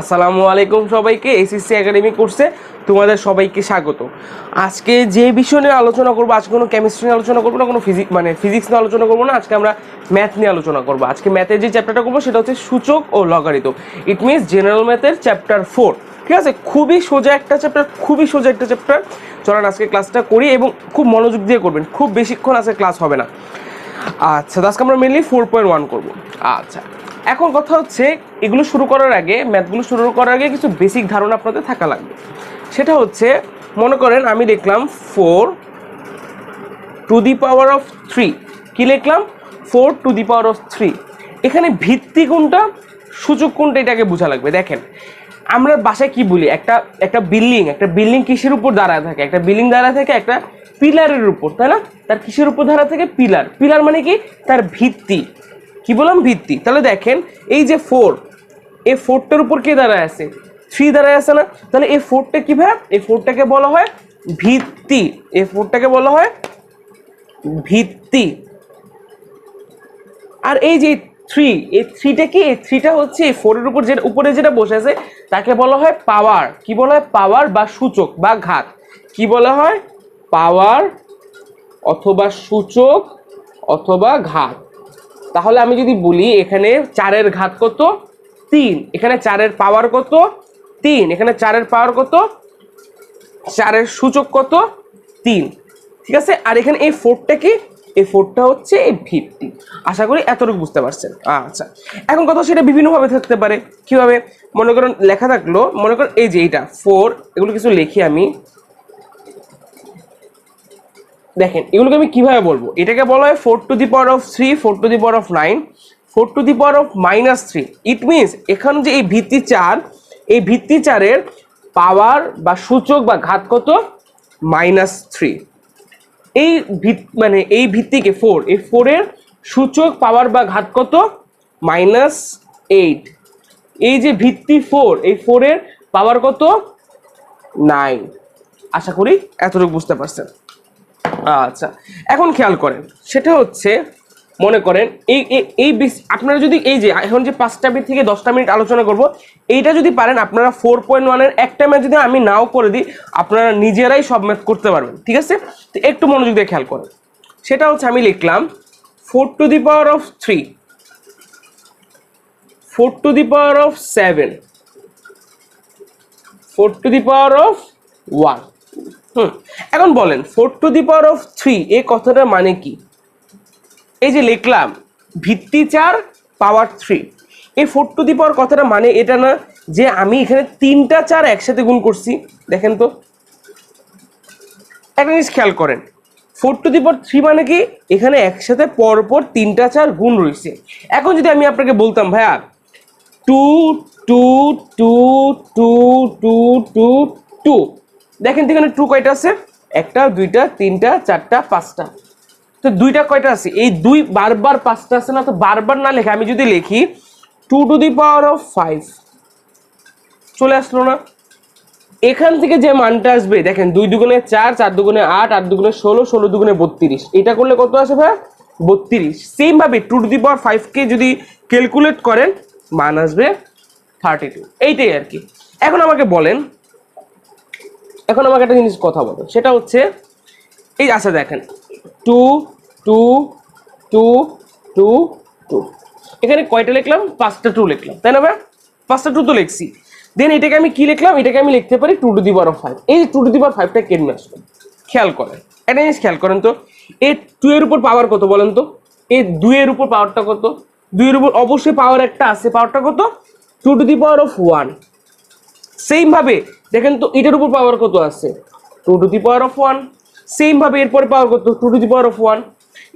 আসসালামু আলাইকুম সবাইকে। এসএসসি একাডেমি কোর্সে তোমাদের সবাইকে স্বাগত। আজকে যে বিষয় নিয়ে আলোচনা করবো, আজকে কোনো কেমিস্ট্রি নিয়ে আলোচনা করবো না, কোনো ফিজিক্স নিয়ে আলোচনা করবো না। আজকে আমরা ম্যাথ নিয়ে আলোচনা করবো। আজকে ম্যাথের যে চ্যাপ্টারটা করবো সেটা হচ্ছে সূচক ও লগারিদম। ইট মিনস জেনারেল ম্যাথের চ্যাপ্টার 4। ঠিক আছে, খুবই সোজা একটা চ্যাপ্টার। চলেন আজকে ক্লাসটা করি এবং খুব মনোযোগ দিয়ে করবেন, খুব বেশিক্ষণ আজকে ক্লাস হবে না। আচ্ছা, আজকে আমরা মেনলি 4.1 করবো। আচ্ছা, এখন কথা হচ্ছে এগুলো শুরু করার আগে, ম্যাথগুলো শুরু করার আগে কিছু বেসিক ধারণা আপনাদের থাকা লাগবে। সেটা হচ্ছে, মনে করেন আমি লিখলাম 4⁻³ কি লিখলাম? 4⁻³। এখানে ভিত্তি কোনটা, সূচক কোনটা, এটাকে বোঝা লাগবে। দেখেন, আমরা বাসায় কি বলি, একটা বিল্ডিং কিসের উপর দাঁড়ায় থাকে? একটা বিল্ডিং দাঁড়ায় থাকে একটা পিলারের উপর, তাই না? তার কিসের উপর দাঁড়ায় থাকে? পিলার মানে কি? তার ভিত্তি। কি বললাম? ভিত্তি। তাহলে দেখেন, এই যে 4, এই 4টার উপর কে দাঁড়ায় আছে? 3 দাঁড়ায় আছে না? তাহলে এই 4টা কি ভাই? এই 4টাকে বলা হয় ভিত্তি। এই 4টাকে বলা হয় ভিত্তি। আর এই যে 3, এই 3টা কি? এই 3টা হচ্ছে এই 4-এর উপর যেটা উপরে যেটা বসে আছে তাকে বলা হয় পাওয়ার। কি বলা হয়? পাওয়ার বা সূচক বা ঘাত। কি বলা হয়? পাওয়ার অথবা সূচক অথবা ঘাত। তাহলে আমি যদি বলি এখানে 4-এর ঘাত কত? 3। এখানে 4-এর পাওয়ার কত? 3। এখানে 4-এর পাওয়ার কত? 4-এর সূচক কত? 3। ঠিক আছে। আর এখানে এই 4টা কি? এই 4টা হচ্ছে এই ভিত্তি। আশা করি এতটুকু বুঝতে পারছেন। আচ্ছা, এখন কথা সেটা বিভিন্নভাবে থাকতে পারে। কিভাবে? মনে করেন লেখা থাকলো, মনে করেন এই যে এইটা 4, এগুলো কিছু লিখি আমি। দেখেন, এগুলোকে আমি কিভাবে বলবো? এটাকে বলা হয় 4⁻³ 4⁻৯ 4⁻−3। ইট মিনস এখানে যে এই ভিত্তি 4, এই ভিত্তি 4-এর পাওয়ার বা সূচক বা ঘাত কত? -3। এই এই ভিত্তিকে 4, এই 4-এর সূচক পাওয়ার বা ঘাত কত? -8। এই যে ভিত্তি 4, এই 4-এর পাওয়ার কত? 9। আশা করি এতটুকু বুঝতে পারছেন। আচ্ছা, এখন খেয়াল করেন, সেটা হচ্ছে মনে করেন এই আপনারা যদি এই যে এখন যে 5টা মিনিট থেকে 10টা মিনিট আলোচনা করব, এইটা যদি পারেন আপনারা 4.1-এর একটা ম্যাথ যদি আমি নাও করে দিই, আপনারা নিজেরাই সব ম্যাথ করতে পারবেন। ঠিক আছে, তো একটু মনোযোগ দিয়ে খেয়াল করেন। সেটা হচ্ছে আমি লিখলাম 4⁻³ 4⁻7 4⁻1। এখন বলেন 4⁻³ এই কথাটার মানে কি? এই যে লিখলাম ভিত্তি 4 পাওয়ার 3, এই 4⁻ কথাটা মানে এটা না যে আমি এখানে 3টা 4 একসাথে গুণ করছি। দেখেন তো, একটা জিনিস খেয়াল করেন, 4⁻³ মানে কি? এখানে একসাথে পরপর 3টা 4 গুণ রয়েছে। এখন যদি আমি আপনাকে বলতাম ভাইয়া 2 2 2 2 2 2 2, দেখেন তো এখানে 2 কয়টা আছে? 1টা 2টা 3টা 4টা 5টা। তো 2টা কয়টা আছে? এই 2 বারবার 5টা আছে না? তো বারবার না লেখে আমি যদি লিখি 2⁵ চলে আসলো না? এখান থেকে যে মানটা আসবে, দেখেন 2 দুগুণে 4, 4 দুগুণে 8, 8 দুগুণে 16, 16 দুগুণে 32। এটা করলে কত আসে ভাই? 32। সেম ভাবে 2⁵ কে যদি ক্যালকুলেট করেন, মান আসবে 32। এইটাই আর কি। এখন আমাকে বলেন, এখন আমাকে একটা জিনিস কথা বলো, সেটা হচ্ছে এই আচ্ছা দেখেন 2 2 2 2 2, এখানে কয়টা লিখলাম? 5টা 2 লিখলাম, তাই না ভাই? 5টা 2 তো লিখছি। দেন এটাকে আমি কি লিখলাম? এটাকে আমি লিখতে পারি 2⁵। এই 2⁵টা কেমনে আসলো? খেয়াল করেন, একটা জিনিস খেয়াল করেন তো, এই 2 এর উপর পাওয়ার কত বলেন তো? এই 2 এর উপর পাওয়ারটা কত? 2 এর উপর অবশ্যই পাওয়ার একটা আছে, পাওয়ারটা কত? 2⁻1। সেম ভাবে দেখেন তো এটার উপর পাওয়ার কত আছে? 2⁻1। সেম ভাবে এরপরে পাওয়ার কত? 2⁻1।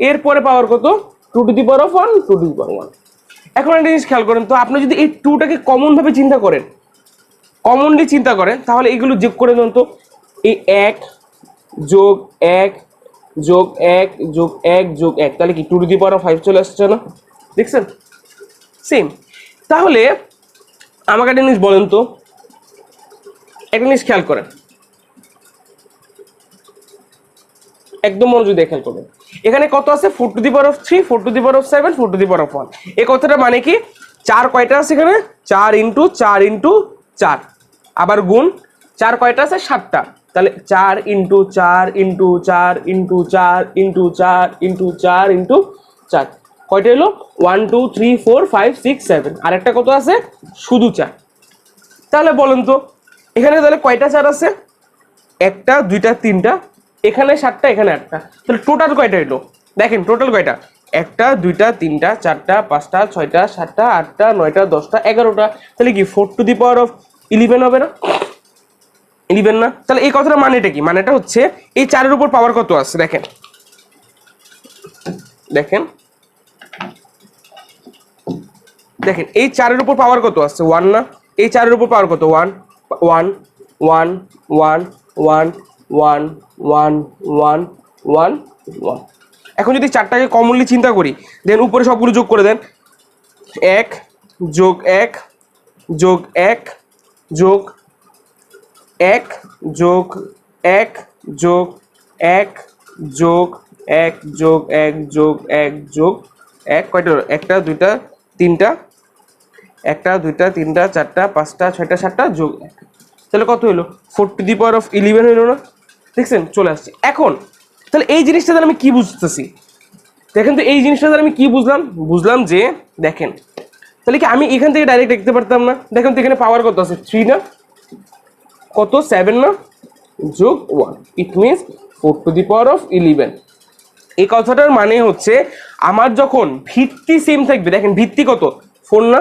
এরপরে পাওয়ার কত? 2⁻1 2⁻1। এখন একটা জিনিস খেয়াল করেন তো, আপনি যদি এই 2টাকে কমন ভাবে চিন্তা করেন, কমনলি চিন্তা করেন, তাহলে এগুলো যোগ করে দেন তো। এই 1 যোগ 1 যোগ 1 যোগ 1 যোগ 1, তাহলে কি 2⁵ চলে আসছে না? দেখছেন? সেম। তাহলে আমাকে একটা জিনিস বলেন তো, একটা জিনিস খেয়াল করেন, একদম মনোযোগ দিয়ে খেয়াল করবেন। এখানে কত আছে? 4⁻3 4⁻7 4⁻1। এই কথাটা মানে কি? 4 কয়টা আছে এখানে? 4 ইন্টু 4 ইন্টু 4, আবার গুণ 4 কয়টা আছে? 7টা। তাহলে 4 into 4 into 4 into 4 into 4 into 4 into 4, কয়টা এলো? 1 2 3 4 5 6 7, আর একটা কত আছে? শুধু 4। তাহলে বলেন তো এখানে তাহলে কয়টা 4 আছে? একটা, দুইটা, তিনটা, এখানে 7টা, এখানে 8টা। তাহলে টোটাল কয়টা এলো? দেখেন টোটাল কয়টা? একটা, দুইটা, তিনটা, চারটা, পাঁচটা, ছয়টা, সাতটা, আটটা, নয়টা, 10টা, 11টা। তাহলে কি 4 টু দি পাওয়ার অফ 11 হবে না? 11 না? তাহলে এই কথাটা মানেটা কি? মানেটা হচ্ছে এই 4-এর উপর পাওয়ার কত আছে দেখেন, দেখেন দেখেন এই 4-এর উপর পাওয়ার কত আছে? 1 না? এই 4-এর উপর পাওয়ার কত? 1 1 1 1 1 1 1 1 1 1। এখন যদি 4টাকে কমনলি চিন্তা করি, দেন উপরে সবগুলো যোগ করে দেন। 1 যোগ 1 যোগ 1 যোগ 1 যোগ 1 যোগ 1 যোগ 1 যোগ 1 যোগ 1 যোগ 1, কয়টা হলো? একটা, দুইটা, তিনটা, একটা, দুইটা, তিনটা, চারটা, পাঁচটা, ছয়টা, সাতটা, যোগ 1। তাহলে কত হলো? 4 টু দি পাওয়ার অফ 11 হইলো না? দেখছেন চলে আসছে। এখন তাহলে এই জিনিসটা তাহলে আমি কি বুঝতেছি? দেখেন তো এই জিনিসটা তাহলে আমি কি বুঝলাম? বুঝলাম যে দেখেন তাহলে কি আমি এখান থেকে ডাইরেক্ট লিখতে পারতাম না? দেখেন তো এখানে পাওয়ার কত আছে? 3 না? কত? 7 না? যোগ 1, it means 4 to the power of 11। এই কথাটার মানে হচ্ছে আমার যখন ভিত্তি সেম থাকবে, দেখেন ভিত্তি কত? 4 না?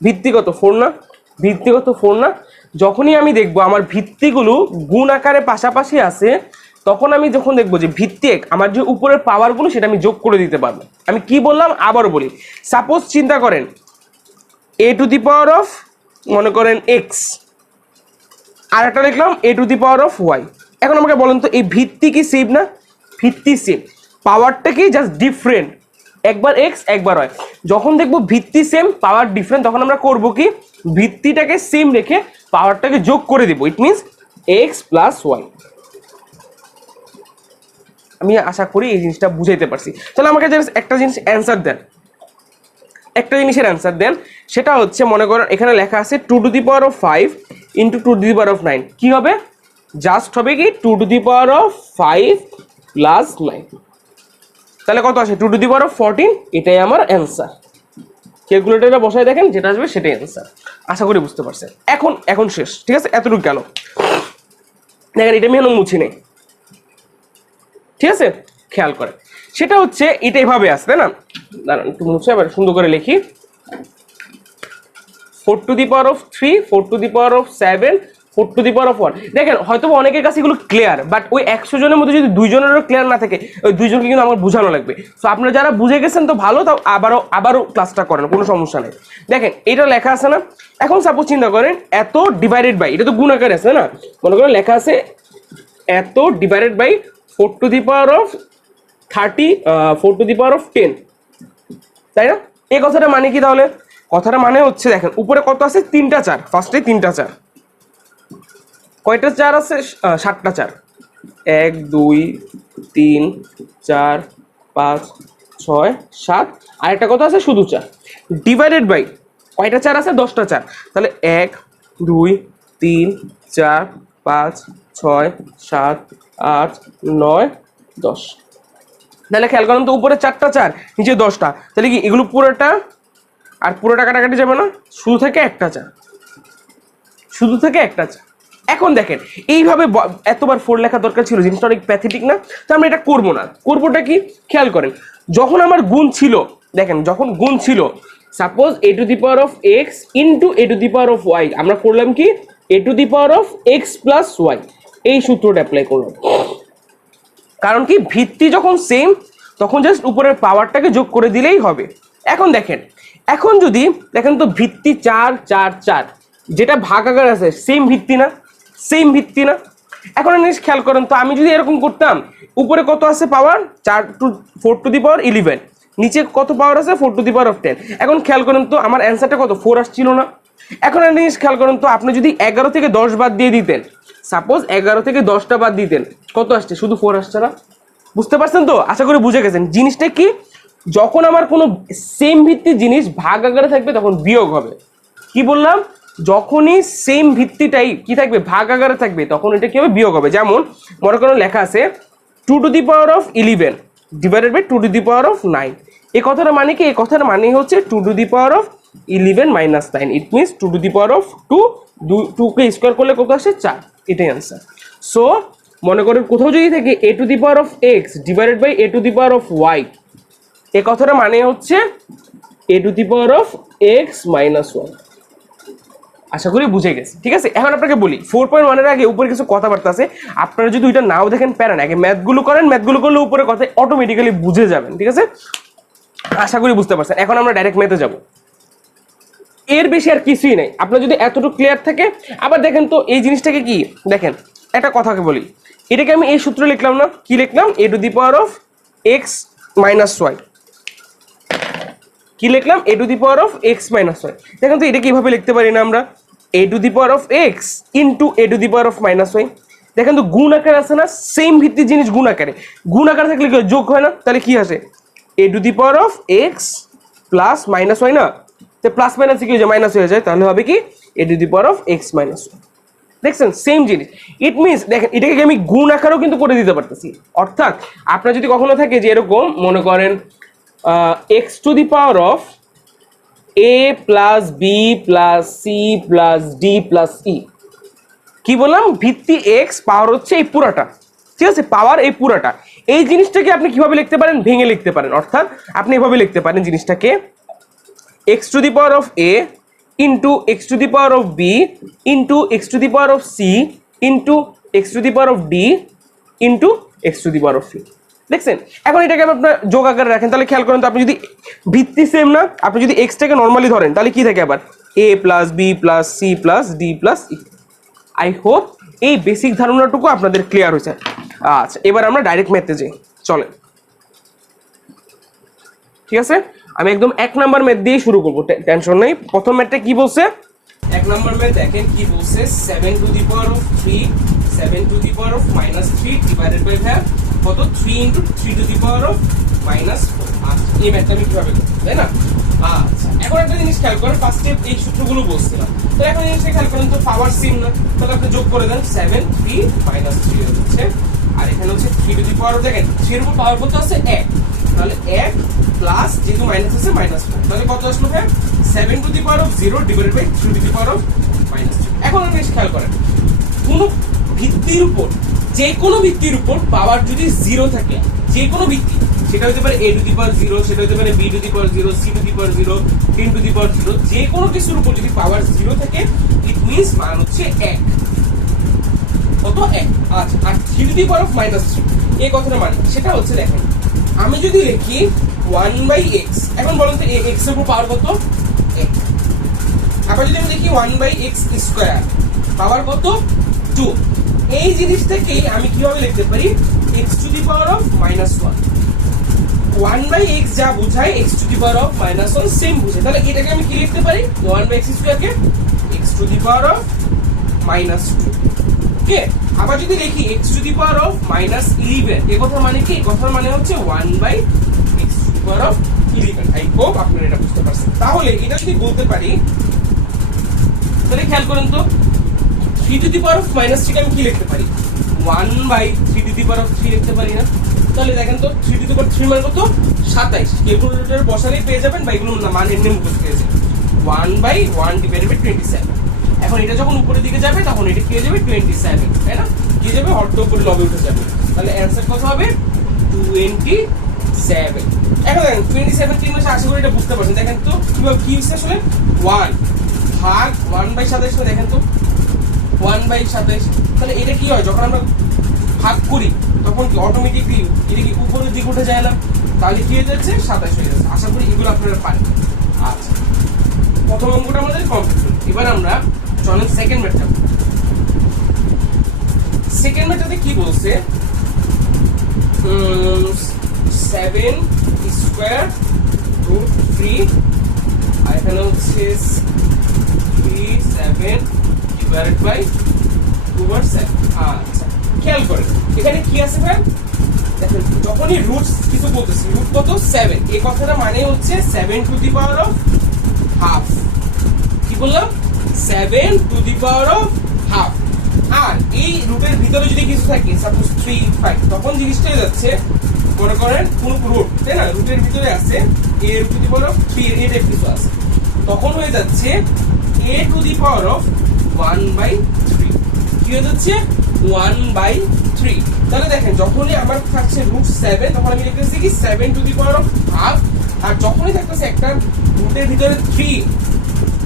ভিত্তি কত? 4 না? ভিত্তি কত? 4 না? যখনই আমি দেখবো আমার ভিত্তিগুলো গুণ আকারে পাশাপাশি আছে, তখন আমি যখন দেখবো যে ভিত্তি এক, আমার যে উপরের পাওয়ারগুলো সেটা আমি যোগ করে দিতে পারবো। আমি কি বললাম আবারও বলি, সাপোজ চিন্তা করেন এ টু দি পাওয়ার অফ মনে করেন এক্স, আর একটা লিখলাম A to the power of Y. এখন আমাকে বলেন তো এই ভিত্তি কি সেম না? ভিত্তি সেম, পাওয়ারটা কি জাস্ট ডিফারেন্ট, একবার এক্স একবার ওয়াই। যখন দেখবো ভিত্তি সেম পাওয়ার ডিফারেন্ট, তখন আমরা করব কি ভিত্তিটাকে সেম রেখে পাওয়ারটাকে যোগ করে দিব, it means X plus Y. আমি আশা করি এই জিনিসটা বুঝাইতে পারছি। তাহলে আমাকে জাস্ট একটা জিনিস অ্যান্সার দেন, একটা জিনিসের অ্যান্সার দেন। সেটা হচ্ছে মনে করেন এখানে লেখা আছে 2 to the power of 5 into 2 to the power of 9, কি হবে? জাস্ট হবে কি 2 to the power of 5 plus 9। তাহলে কত আসে? 2 টু দি পাওয়ার অফ 14, এটাই আমার অ্যান্সার। ক্যালকুলেটরে বসায় দেখেন যেটা আসবে সেটাই অ্যান্সার। আশা করি বুঝতে পারছেন। এখন এখন শেষ, ঠিক আছে? এতটুকু গেল। দেখেন এটা আমি এখন মুছি নেই, ঠিক আছে? খেয়াল করে সেটা হচ্ছে এটা এভাবে আসে, তাই না? দাঁড়ান একটু মুছে আবার সুন্দর করে লিখি। 4 to the power of 3, 4 to the power of 7, 4 to the power of 1। দেখেন হয়তো অনেকের কাছে এগুলো ক্লিয়ার, বাট ওই 100 জনের মধ্যে যদি 2 জনেরও ক্লিয়ার না থাকে, ওই 2 জনকে কিন্তু আমার বোঝানো লাগবে। সো আপনারা যারা বুঝে গেছেন তো ভালো, তাও আবারও ক্লাসটা করেন, কোনো সমস্যা নেই। দেখেন এটা লেখা আছে না? এখন সাপোজ চিন্তা করেন এত ডিভাইডেড বাই, এটা তো গুণ আকারে আছে না? মনে করেন লেখা আছে এত divided by 4 to the power of 30, 4 to the power of 10, তাই না? এই কথাটা মানে কি তাহলে? কথাটা মানে হচ্ছে দেখেন উপরে কত আছে? 3টা 4, ফার্স্টে 3টা 4, কয়টা 4 আছে? 7টা 4, 1 2 3 4 5 6 7, আর একটা কত আছে? শুধু 4, ডিভাইডেড বাই কয়টা 4 আছে? 10টা 4। তাহলে 1 2 3 4 5 6 7 8 9 10। তাহলে খেয়াল করেন তো উপরে 4টা 4 নিচে 10টা, তাহলে কি এগুলো পুরোটা আর পুরোটা কাটাকাটি যাবে না? শুধু থেকে একটা 4, শুধু থেকে একটা 4। এখন দেখেন এইভাবে এতবার 4 লেখা দরকার ছিল, জিনিসটা অনেক প্যাথেটিক না? তো আমরা এটা করবো না। করবোটা কি? খেয়াল করেন যখন আমার গুণ ছিল, দেখেন যখন গুণ ছিল suppose A to the power of X into A to the power of Y, আমরা করলাম কি A to the power of X plus Y, এই সূত্রটা অ্যাপ্লাই করলাম। কারণ কি ভিত্তি যখন সেম তখন জাস্ট উপরের পাওয়ারটাকে যোগ করে দিলেই হবে। এখন দেখেন, এখন যদি দেখেন তো ভিত্তি 4 4 4, যেটা ভাগ আকার আছে সেম ভিত্তি না? সেম ভিত্তি না? এখন জিনিস খেয়াল করেন তো, আমি যদি এরকম করতাম উপরে কত আছে পাওয়ার? 4 টু দি পাওয়ার 11, নিচে কত পাওয়ার আছে? 4 টু দি পাওয়ার অফ 10। এখন খেয়াল করেন তো আমার অ্যান্সারটা কত? 4 আসছিল না? এখন একটা জিনিস খেয়াল করেন তো, আপনি যদি 11 থেকে 10 বাদ দিয়ে দিতেন, সাপোজ 11 থেকে 10টা বাদ দিতেন, কত আসছে? শুধু 4 আসছে না? বুঝতে পারছেন তো? আশা করি বুঝে গেছেন জিনিসটা কি। যখন আমার কোনো সেম ভিত্তির জিনিস ভাগ আকারে থাকবে তখন বিয়োগ হবে। কি বললাম? যখনই সেম ভিত্তিটাই কি থাকবে, ভাগ আকারে থাকবে, তখন এটা কি হবে, বিয়োগ হবে। যেমন মনে করো লেখা আছে 2^11 ডিভাইডেড বাই 2^9। এই কথাটা মানে কি? এই কথার মানে হচ্ছে 2^11 - 9। ইট মিনস 2^2, 2 কে স্কোয়ার করলে কত আসে? 4। এটাই আনসার। সো মনে করো কোথাও যদি থাকে a⁴ ডিভাইডেড বাই a⁴y, এই কথাটা মানে হচ্ছে a⁴x - 1। আশা করি বুঝে গেছে, ঠিক আছে? এখন আপনাকে বলি 4.1 এর আগে উপরে কিছু কথাবার্তা আছে, আপনারা যদি ওইটা নাও দেখেন প্যারা না, আগে ম্যাথগুলো করেন, ম্যাথগুলো করলে উপরে কথা অটোমেটিক্যালি বুঝে যাবেন, ঠিক আছে? আশা করি বুঝতে পারছেন। এখন আমরা ডাইরেক্ট ম্যাথে যাব, এর বেশি আর কিছুই নাই। আপনার যদি এতটুকু ক্লিয়ার থাকে, আবার দেখেন তো এই জিনিসটাকে কি দেখেন, একটা কথাকে বলি, এটাকে আমি এই সূত্রে লিখলাম না, কি লিখলাম? a⁴x - y। কি লিখলাম? a⁴x - y। দেখেন তো এটা কিভাবে লিখতে পারি না আমরা? a⁴x into a⁻⁻y। দেখেন তো গুণ আকারে আছে না? সেম ভিত্তির জিনিস গুণ আকারে, গুণ আকারে থাকলে কি যোগ হয় না? তাহলে কি আসে? a⁴x প্লাস মাইনাস হয় না, তো প্লাস মাইনাস কি হয়ে যায়? মাইনাস হয়ে যায়। তাহলে হবে কি? a⁴x - y। দেখছেন সেম জিনিস। ইট মিনস দেখেন এটাকে আমি গুণ আকারেও কিন্তু করে দিতে পারতেছি। অর্থাৎ আপনার যদি কখনো থাকে যে এরকম মনে করেন x⁴ a plus B plus C plus D plus E, কি বললাম? ভিত্তি x, পাওয়ার হচ্ছে এই পুরাটা, ঠিক আছে? পাওয়ার এই পুরাটা। এই জিনিসটাকে আপনি কিভাবে লিখতে পারেন? ভেঙে লিখতে পারেন। অর্থাৎ আপনি এভাবে লিখতে পারেন জিনিসটাকে x⁴ a into x⁴b into x⁴c into x⁴d into x⁴c। দেখছেন? এখন এটাকে আপনার যোগ আকারে রাখেন, তাহলে খেয়াল করেন তো, আপনি যদি ভিত্তি সেম না, আপনি যদি এক্সটাকে নর্মালি ধরেন তাহলে কি থাকে? আবার a plus B plus C plus D plus E. I hope এই বেসিক ধারণাটুকু আপনাদের ক্লিয়ার হয়েছে। আচ্ছা, এবার আমরা ডাইরেক্ট ম্যাথে যাই, চলে। ঠিক আছে, আমি একদম 1 নাম্বার ম্যাথ দিয়ে শুরু করবো, টেনশন নেই। প্রথম ম্যাথটা কি বলছে? 1 নাম্বার ম্যাথ দেখেন কি বলছে, 7^3 7^-3 ডিভাইডেড বাই কত? 3 × 3^-4। আচ্ছা, এই ম্যাথটা আমি কিভাবে করব, তাই না? আচ্ছা, এখন একটা জিনিস খেয়াল করেন, ফার্স্টে এই সূত্রগুলো বলছিলাম, তো এখন জিনিসটা খেয়াল করেন তো, পাওয়ার সেম না, তাহলে আপনি যোগ করে দেন 7 3 -3 হচ্ছে, আর এখানে হচ্ছে 3^, দেখেন 3 এর উপর পাওয়ার কত আছে? 1, তাহলে 1 প্লাস যেহেতু মাইনাস আছে -4, তাহলে কত আসলো? 7^0 ডিভাইডেড বাই 3^-3। এখন আপনি খেয়াল করেন, কোন ভিত্তির উপর, যে কোনো ভিত্তির উপর পাওয়ার যদি 0 থাকে, যে কোনো ভিত্তি, সেটা হতে পারে a⁴, সেটা হতে পারে b⁴, c⁴, 10⁴, যে কোনো কিছুর উপর যদি পাওয়ার 0 থাকে, ইট মিনস মান হচ্ছে 1। কত? 1। আচ্ছা, আর 3^-3 এই কথাটা মানে সেটা হচ্ছে, দেখেন আমি যদি লিখি 1/x, এখন বলুন তো x এর উপর পাওয়ার কত? 1। আবার যদি আমি লিখি 1/x², পাওয়ার কত? 2। এই জিনিসটাকে আমি কিভাবে লিখতে পারি? x⁻⁻1। 1/x যা বোঝায় x⁻⁻1 সেম বোঝায়, তাহলে এটাকে আমি কি লিখতে পারি? 1/x² কে x⁻⁻2। ওকে, আবার যদি লিখি x⁻⁻11, এই কথার মানে কি? এই কথার মানে হচ্ছে 1/x⁻11। আই হোপ আপনারা এটা বুঝতে পারছেন। তাহলে এটা যদি বলতে পারি, তাহলে খেয়াল করেন তো, 3^-3 কে আমি কি লিখতে পারি? 1/3^3 লিখতে পারি না? তাহলে দেখেন তো 3^3 মানে কত? 27। ক্যালকুলেটর বসালেই পেয়ে যাবেন, বা এগুলো মান এমনি মুখস্থ পেয়ে যাবেন। 1/1 ডিভাইডেড বাই 27। এখন এটা যখন উপরের দিকে যাবে তখন এটা কি হয়ে যাবে? 27, তাই না? কি যাবে? অর্ধ উপরে লবে উঠে যাবে। তাহলে অ্যানসার কত হবে? 27। এখন দেখেন 27 3 মাসে, আশা করি এটা বুঝতে পারছেন। দেখেন তো কিভাবে কি হচ্ছে আসলে, 1 ভাগ 1/27, দেখেন তো 1/27। তাহলে এটা কি হয়? যখন আমরা ভাগ করি তখন কি অটোমেটিকলি এটা কি উপরের দিকে উঠে যায় না? তাহলে কি হয়ে যাচ্ছে? 27 হয়ে যাচ্ছে। আশা করি এগুলো আপনারা পারেন। আচ্ছা, প্রথম অঙ্কটা আমাদের কমপ্লিট হলো। এবার আমরা চলেন সেকেন্ড ম্যাথটা। সেকেন্ড ম্যাথটাতে কি বলছে? 7^3, আর এখানে হচ্ছে 3/7 ডিভাইডেড বাই 2/7। আচ্ছা, খেয়াল করেন এখানে কি আছে ভাই? দেখেন যখনই রুট কিছু বলতেছি, রুট কত 7, এই কথাটা মানে হচ্ছে 7 to the power of half. কি বললাম? 7 to the power of half. আর এই রুটের ভিতরে যদি কিছু থাকে, সাপোজ 3, 5, তখন জিনিসটা হয়ে যাচ্ছে, মনে করেন কোন রুট, তাই না, রুটের ভিতরে আছে a to the power of 3 এর কিছু আছে, তখন হয়ে যাচ্ছে a to the power of 1/3। কি হয়ে যাচ্ছে? 1/3। তাহলে দেখেন যখনই আমার থাকছে রুট 7, তখন আমি লিখতেছি কি 7 to the power of half. আর যখনই থাকতেছে একটা রুটের ভিতরে 3,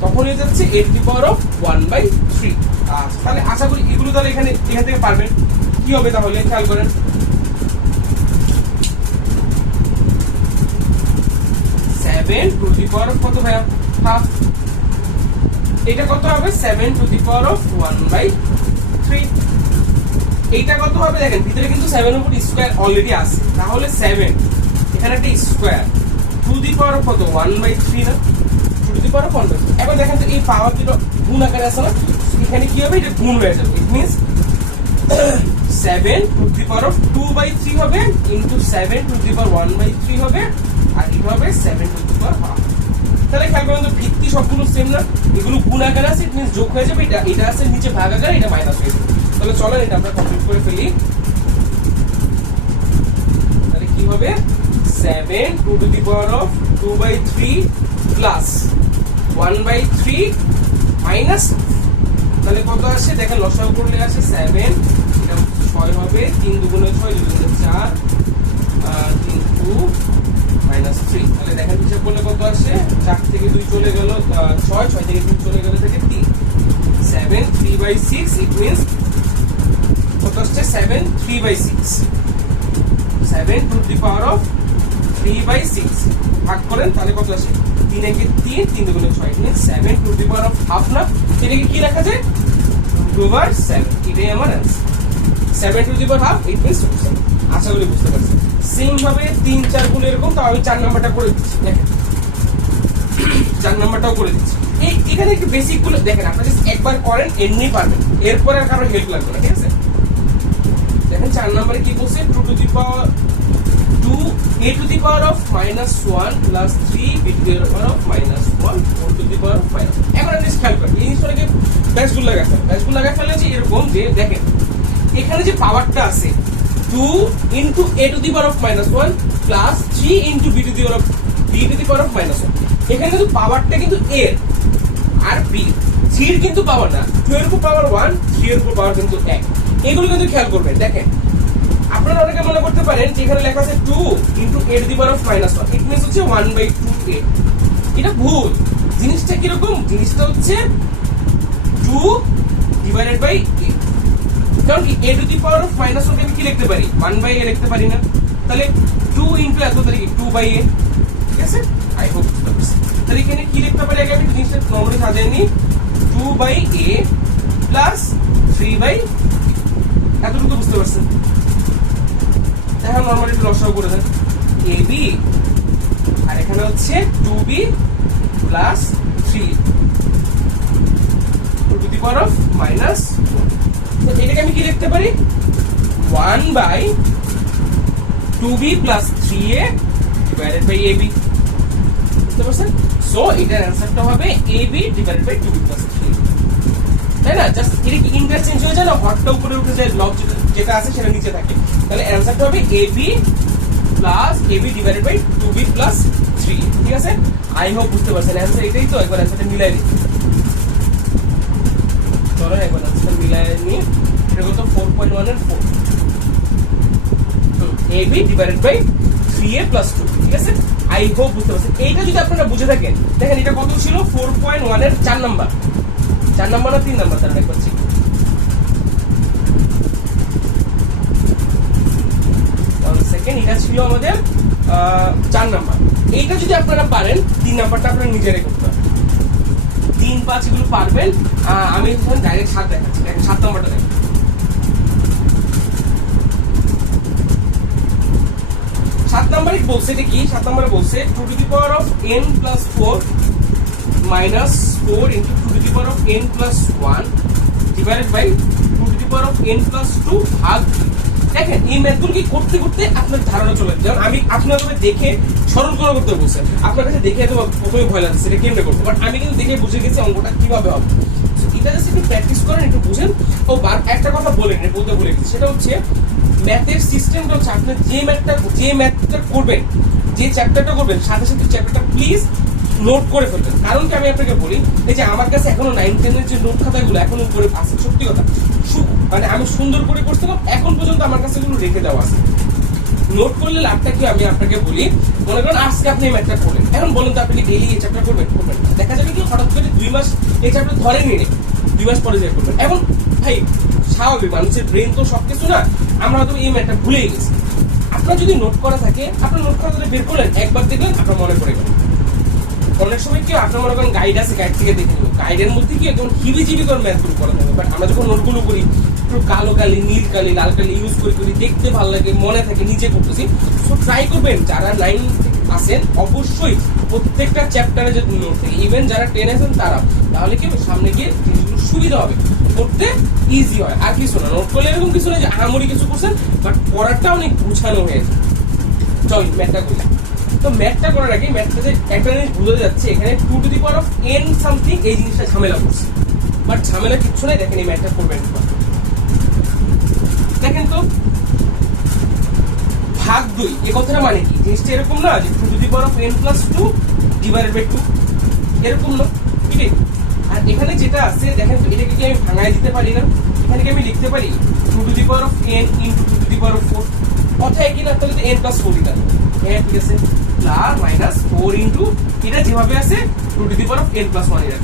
তখন হয়ে যাচ্ছে a to the power of 1/3। আচ্ছা, তাহলে আশা করি এগুলো তাহলে এখান থেকে পারবেন। কি হবে তাহলে খেয়াল করেন, 7 টু দি পাওয়ার অফ কত ভাইয়া? হাফ। এটা কত হবে? 7 টু দি পাওয়ার অফ 1/3। এইটা কত হবে? দেখেন ভিতরে কিন্তু 7 এর উপর স্কয়ার অলরেডি আছে, তাহলে 7 এখানে একটা square to the power of কত? 1/3 না? Two the power of 1/3। এবার দেখেন তো এই পাওয়ার দুটো গুণ আকারে আছে না, এখানে কি হবে? এটা গুণ হয়ে যাবে। It means 7 to the power of 2/3 হবে ইনটু 7 টু দি পাওয়ার 1/3 হবে, আর এটা হবে 7 টু দি পাওয়ার হাফ। তাহলে খেয়াল করেন তো ভিত্তি সবগুলো সেম না, এগুলো গুণ আকারে আছে, ইট মিন্স যোগ হয়ে যাবে, এটা আছে নিচে ভাগ আকারে, এটা মাইনাস হয়ে যাবে। তাহলে চলেন এটা আমরা কমপ্লিট করে ফেলি। তাহলে কি হবে? 7 to the power of 2/3 plus 1/3 minus, তাহলে কত আসে? দেখেন লসাগু করলে আসে 7, এটা 6 হবে, 3 দুগুণে 6, 2 দুগুণে 4, 3 2 -3। তাহলে দেখেন হিসাব করলে কত আসে? 4 থেকে 2 চলে গেল 6, 6 থেকে 2 চলে গেল থেকে 3, 7 3/6। ইট মিন্স কত আসছে? 7 3/6। 7 টু দি পাওয়ার অফ 3/6 ভাগ করেন, তাহলে কত আসে? 3 একে 3, 3 দুগুণে 6, it means 7 to the power of half না, এটাকে কি লেখা যায়? √7। এটাই আমার answer. 7 to the power half, it means 7। আশা করি বুঝতে পারছেন। সেম ভাবে 3, 4 গুলো এরকম, তো আমি 4 নাম্বারটা করে দিচ্ছি। দেখেন 4 নাম্বারটাও করে দিচ্ছি। এখানে একটু বেসিক গুলো দেখেন, আপনারা জাস্ট একবার করেন, এমনি পারবেন, এরপর আর কারো হেল্প লাগবে না, ঠিক আছে? দেখেন 4 নম্বরে কি বলছে? 2 to the power 2 a to the power of -1 plus 3 b two the power of -1 4 to the power of -। এখন আপনি খেয়াল করেন, এই জিনিসটাকে ব্যাসগুলো লাগাই ফেলে যে এরকম, যে দেখেন এখানে যে পাওয়ারটা আছে 2 into a to the power of -1 plus 3 into b two the power of -1। এখানে কিন্তু পাওয়ারটা কিন্তু a আর b, 3 এর কিন্তু পাওয়ার না, 2 এর উপর পাওয়ার 1, 3 এর উপর পাওয়ার কিন্তু 1। এগুলো কিন্তু খেয়াল করবেন। দেখেন আপনারা অনেকে মনে করতে পারেন যে এখানে লেখা আছে 2 into a to the power of -1, it means হচ্ছে 1/2a। এটা ভুল। জিনিসটা কি রকম? জিনিসটা হচ্ছে 2 ডিভাইডেড বাই a। কারণ কি a to the power of -1 কে আমি কি লিখতে পারি? 1/a লিখতে পারি না? তাহলে 2 ইনটু এত তাহলে কি 2/a, ঠিক আছে? আই হোপ বুঝতে পারছেন। তাহলে এখানে কি লিখতে পারি? আগে আমি জিনিসটা নরমালি সাজিয়ে নিই, 2/a প্লাস 3/, এতটুকু বুঝতে পারছেন? দেখেন নরমালি একটু লসাগু করে দেন, ab আর এখানে হচ্ছে 2b plus 3 to the power of -1। তো এটাকে আমি কি লিখতে পারি? 1/2b plus 3a divided by ab। বুঝতে পারছেন? সো এটার অ্যান্সারটা হবে ab divided by 2b plus 3, তাই না? জাস্ট এটা কি ইন্টারচেঞ্জ হয়ে যায় না, হটটা উপরে উঠে যায়, লব যেটা আছে সেটা নিচে থাকে। তাহলে অ্যান্সারটা হবে ab plus ab divided by 2b plus 3, ঠিক আছে? আই হোপ বুঝতে পারছেন। অ্যান্সার এটাই তো, একবার অ্যান্সারটা মিলাই দিই। চলো একবার অ্যান্সারটা মিলাই নিই। এটা কত? 4.1 এর 4, ab divided by 3a plus 2, ঠিক আছে? আই হোপ বুঝতে পারছেন। এইটা যদি আপনারা বুঝে থাকেন, দেখেন এটা কত ছিল? 4.1 এর 4 নাম্বার, 4 নাম্বার না 3 নাম্বার? তার দেখতে পাচ্ছি সেকেন্ড, এটা ছিল আমাদের 4 নাম্বার। এইটা যদি আপনারা পারেন, 3 নাম্বারটা আপনারা নিজেরাই করতে পারবেন। 3, 5 এগুলো পারবেন। আমি এখন ডাইরেক্ট 7 দেখাচ্ছি। দেখেন 7 নাম্বারটা দেখেন। 7 নাম্বারে বলছে এটা কি? 7 নাম্বারে বলছে 2 to the power of n plus 4 minus 4 into 2 to the power of n plus 1 divided by 2 to the power of n plus 2 ভাগ 3। দেখেন এই ম্যাথগুলো কি করতে করতে আপনার ধারণা চলে যাবে। যেমন আমি আপনার দেখে সরল করা করতে বলছেন, আপনার কাছে দেখে হয়তো প্রথমে ভয় লাগছে এটা কেমনে করবো, বাট আমি কিন্তু দেখে বুঝে গেছি অঙ্কটা কিভাবে হবে। এটা জাস্ট একটু প্র্যাকটিস করেন, একটু বুঝেন। ও একটা কথা বলেন, বলতে ভুলে গেছি, সেটা হচ্ছে ম্যাথের সিস্টেমটা হচ্ছে আপনি যে ম্যাথটা করবেন, যে চ্যাপ্টারটা করবেন, সাথে সাথে চ্যাপ্টারটা প্লিজ নোট করে ফেলবেন। কারণ কি আমি আপনাকে বলি, এই যে আমার কাছে এখনো 9-10 যে নোট খাতাগুলো এখনো উপরে আছে, সত্যি কথা মানে আমি সুন্দর করে করছিলাম, এখন পর্যন্ত আমার কাছে এগুলো রেখে দেওয়া আছে। নোট করলে লাভটা কি আমি আপনাকে বলি, মনে করেন আজকে আপনি এই ম্যাথটা করলেন, এখন বলুন তো আপনি ডেইলি এই চ্যাপ্টার করবেন, দেখা যাবে কি হঠাৎ করে 2 মাস এই চ্যাপ্টার ধরে নিয়ে 2 মাস পরে যাই করবেন। এখন ভাই স্বাভাবিক, মানুষের ব্রেন তো সবকিছু না, আমরা হয়তো এই ম্যাথটা ভুলেই গেছি। আপনার যদি নোট করা থাকে, আপনার নোট করা বের করলেন, একবার দেখলেন আপনার মনে পড়ে গেল। অনেক সময় কি আপনার মনে করেন গাইড আছে, গাইড থেকে দেখে নেবেন, গাইডের মধ্যে কি একদম হিবিজিবি করে ম্যাথগুলো করা থাকে, বাট আমরা যখন নোটগুলো করি একটু কালো কালি, নীল কালি, লাল কালি ইউজ করি, দেখতে ভালো লাগে, মনে থাকে, নিজে করতেছি। সো ট্রাই করবেন যারা 9 আছেন অবশ্যই প্রত্যেকটা চ্যাপ্টারে যদি নোট থাকে, ইভেন যারা 10 আছেন তারা, তাহলে কি সামনে গিয়ে জিনিসগুলো সুবিধা হবে, করতে ইজি হয়। আর কিছু না, নোট করলে এরকম কিছু নেই যে আহামরি কিছু করছেন, বাট পড়াটা অনেক গুছানো হয়ে যায়। চল ম্যাথটা করি। তো ম্যাথটা করার আগে ম্যাথটাতে একটা জিনিস বোঝা যাচ্ছে, এখানে 2 to the power of n something এই জিনিসটা ঝামেলা করছে, বাট ঝামেলা কিচ্ছু নাই। দেখেন এই ম্যাথটা করবেন, দেখেন তো ভাগ 2 এই কথাটা মানে কি, জিনিসটা এরকম না যে 2 to the power of n plus 2 divided by 2, এরকম না, ঠিক আছে? আর এখানে যেটা আছে দেখেন তো, এটাকে কি আমি ভাঙায় দিতে পারি না? এখানে কি আমি লিখতে পারি 2 to the power of n into 2 to the power of 4, কথা একই না, তাহলে তো n প্লাস 4 দিতে হবে, হ্যাঁ ঠিক আছে, প্লাস মাইনাস 4 ইনটু এটা যেভাবে আছে 2 to the power of n plus 1 এর।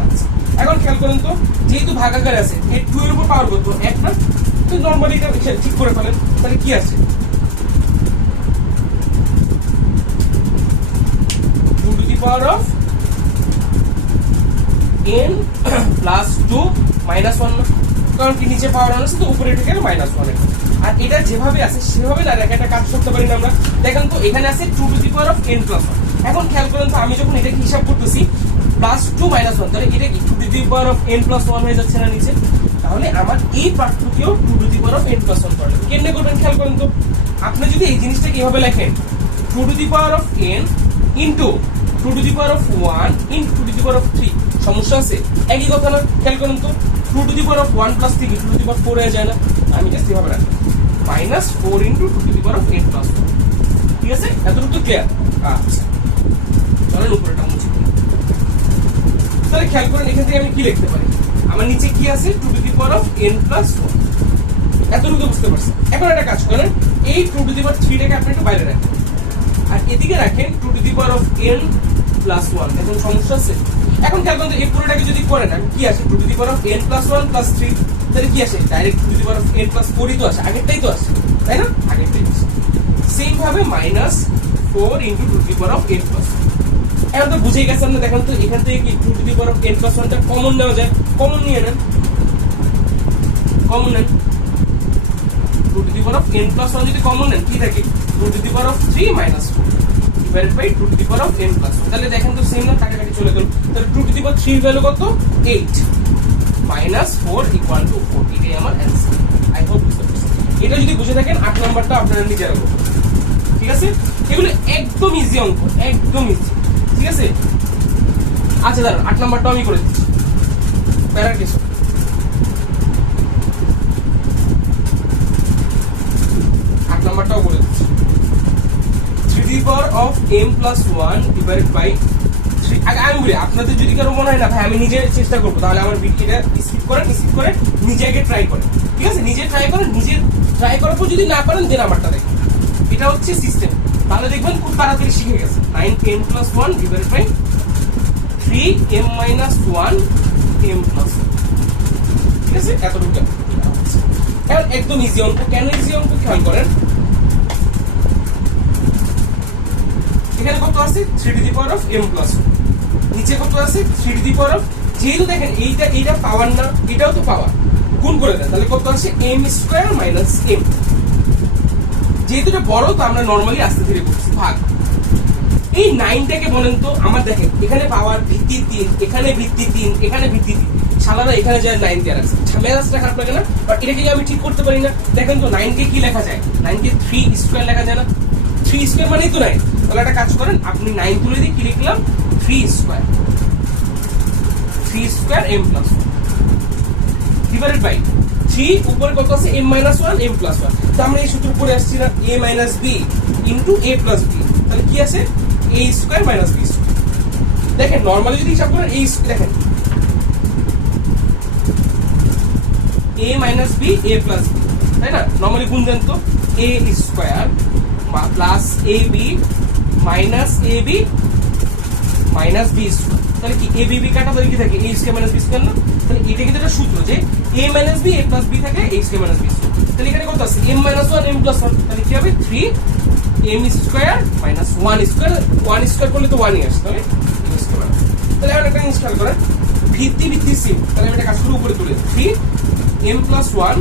আচ্ছা এখন খেয়াল করেন তো, যেহেতু ভাগাকারে আছে, এই 2 এর উপর পাওয়ার কত 1 না, তো নরমালি এটা ঠিক করে ফেলেন, তাহলে কি আছে 2 to the power of n plus 2 minus 1, কারণ কি নিচে পাওয়ার 1 আছে তো উপরে থেকে মাইনাস 1। আর এটা যেভাবে আছে সেভাবে না রেখে একটা কাজ করতে পারি না আমরা। দেখেন তো এখানে আছে 2 to the power of n plus 1। এখন খেয়াল করেন তো, আমি যখন এটাকে হিসাব করতেছি প্লাস 2 মাইনাস 1, তাহলে এটা কি 2 to the power of n plus 1 হয়ে যাচ্ছে না নিচে? তাহলে আমার এই পার্টটুকুও 2 to the power of n plus 1 করতে হবে। কেমনে করবেন খেয়াল করেন তো, আপনি যদি এই জিনিসটা কিভাবে লেখেন 2 to the power of n into 2 to the power of 1 into 2 to the power of 3, সমস্যা আছে? একই কথা না? খেয়াল করেন তো 2 to the power of 1 plus 3 2 to the power 4 হয়ে যায় না? আমি জাস্ট এভাবে রাখি minus 4 into 2 to the power of n plus 4, ঠিক আছে? এতটুকু তো ক্লিয়ার? আচ্ছা চলেন উপরেটা মুছে দিই। তাহলে খেয়াল করেন এখান থেকে আমি কি লিখতে পারি, আমার নিচে কি আছে 2 to the power of n plus 4, এতটুকু বুঝতে পারছেন? এখন একটা কাজ করেন, এই 2 টু দি পাওয়ার 3 টাকে আপনি একটু বাইরে রাখেন, আর এদিকে রাখেন 2 to the power of n plus 1, এখন সমস্যা আছে? এখন খেয়াল করেন এই পুরোটাকে যদি করেন, আমি কি আসে 2 to the power of n plus 1 plus 3, তাহলে কি আসে direct 2 to the power of n plus 4 ই তো আসে, আগেরটাই তো আসে, তাই না? আগেরটাই আসে। সেম ভাবে minus 4 into 2 to the power of n plus 1, এখন তো বুঝেই গেছেন না? দেখেন তো এখান থেকে কি 2 to the power of n plus 1 টা কমন নেওয়া যায়, কমন নিয়ে নেন, কমন নেন 2 to the power of n plus 1 যদি কমন নেন কি থাকে 2 to the power of 3 minus 4 divided by 2 to the power of n plus 1, তাহলে দেখেন তো সেম না, কাটাকাটি চলে গেল। তাহলে 2 টু দি পাওয়ার 3 এর ভ্যালু কত 8 মাইনাস 4 ইকুয়াল টু 4, এটাই আমার অ্যানসার। আই হোপ বুঝতে পারছেন। এটা যদি বুঝে থাকেন 8 নাম্বারটা আপনারা নিজেরা করুন, ঠিক আছে? এগুলো একদম ইজি অঙ্ক, একদম ইজি, ঠিক আছে? আচ্ছা দাঁড়ান 8 নাম্বারটাও আমি করে দিচ্ছি, প্যারা কিছু 8 নাম্বারটাও করে দিচ্ছি। 3 to the power of m plus 1 divided by 3, আগে আমি বলি আপনাদের যদি কারো মনে হয় না ভাই আমি নিজে চেষ্টা করবো, তাহলে আমার ভিডিওটা স্কিপ করেন, স্কিপ করে নিজে আগে ট্রাই করেন, ঠিক আছে? নিজে ট্রাই করেন, নিজে ট্রাই করার পর যদি না পারেন দেন আমারটা দেখেন, এটা হচ্ছে সিস্টেম, তাহলে দেখবেন খুব তাড়াতাড়ি শিখে গেছে। 9m plus 1 divided by 3m minus 1m plus, ঠিক আছে? এতটুকু এখন একদম ইজি অঙ্ক। কেন ইজি অঙ্ক খেয়াল করেন, এখানে কত আছে 3 to the power of m plus 1, নিচে কত আছে 3 টু দি পাওয়ার অফ, যেহেতু দেখেন এইটা পাওয়ার না, এটাও তো পাওয়ার, গুণ করে দেন তাহলে কত আছে m স্কয়ার মাইনাস m, যেহেতু এটা বড় তো আমরা নরমালি আস্তে ধীরে করছি ভাগ। এই 9টাকে বলেন তো, আমার দেখেন এখানে পাওয়ার ভিত্তি 3, এখানে ভিত্তি 3, এখানে ভিত্তি 3, শালারা এখানে যায় 9 দিয়ে রাখছে, মেজাজটা খারাপ লাগে না? বাট এটাকে আমি ঠিক করতে পারি না। দেখেন তো 9 কে কি লেখা যায়? 9 কে 3 স্কয়ার লেখা যায় না? 3 স্কয়ার মানেই তো 9। তাহলে একটা কাজ করেন, আপনি 9 তুলে দিয়ে কি লিখলাম? 3 square, 3 square m plus 1 divided by 3 উপরে কত আছে? m minus 1 m plus 1। তো আমরা এই সূত্র পড়ে আসছি না, a minus b into a plus b। তাহলে কি আছে? a square minus b square. দেখেন নরমালি যদি হিসাব করেন এই দেখেন a minus b a plus b, তাই না? নরমালি গুণ দেন তো, a স্কয়ার plus ab minus ab minus b square. তাহলে কি a b b কাটা, তাহলে কি থাকে? a square minus b square না? তাহলে এটা কিন্তু একটা সূত্র যে a minus b a plus b থাকে a square minus b square. তাহলে এখানে কত আছে? m minus 1 m plus 1। তাহলে কি হবে? 3 m square minus 1 square. 1 square করলে তো 1 ই আসে, তাহলে m স্কয়ার মাইনাস। তাহলে আমরা একটা ইনস্টল করেন, ভিত্তি সিম। তাহলে আমি এটা কাজ করে উপরে তুলে 3 m plus 1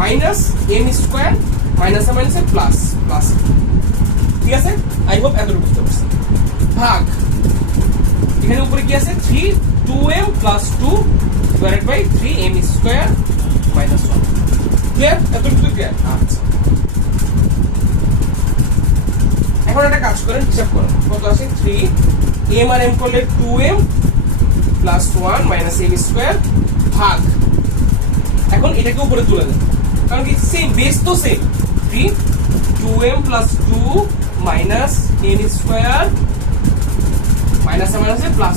minus m square minus minus plus plus. ঠিক আছে? আই হোপ এতটুকু বুঝতে পারছেন। ভাগ এখানে উপরে কি আছে? 3 2m plus 2 divided by 3m square minus 1। Clear? এতটুকু ক্লিয়ার? আচ্ছা, এখন একটা কাজ করেন, হিসাব করেন কত আছে? 3 m আর m করলে 2m plus 1 minus m square ভাগ। এখন এটাকে উপরে তুলে দেন, কারণ কি সেম বেস তো same. 3 2m plus 2 minus m square minus minus plus,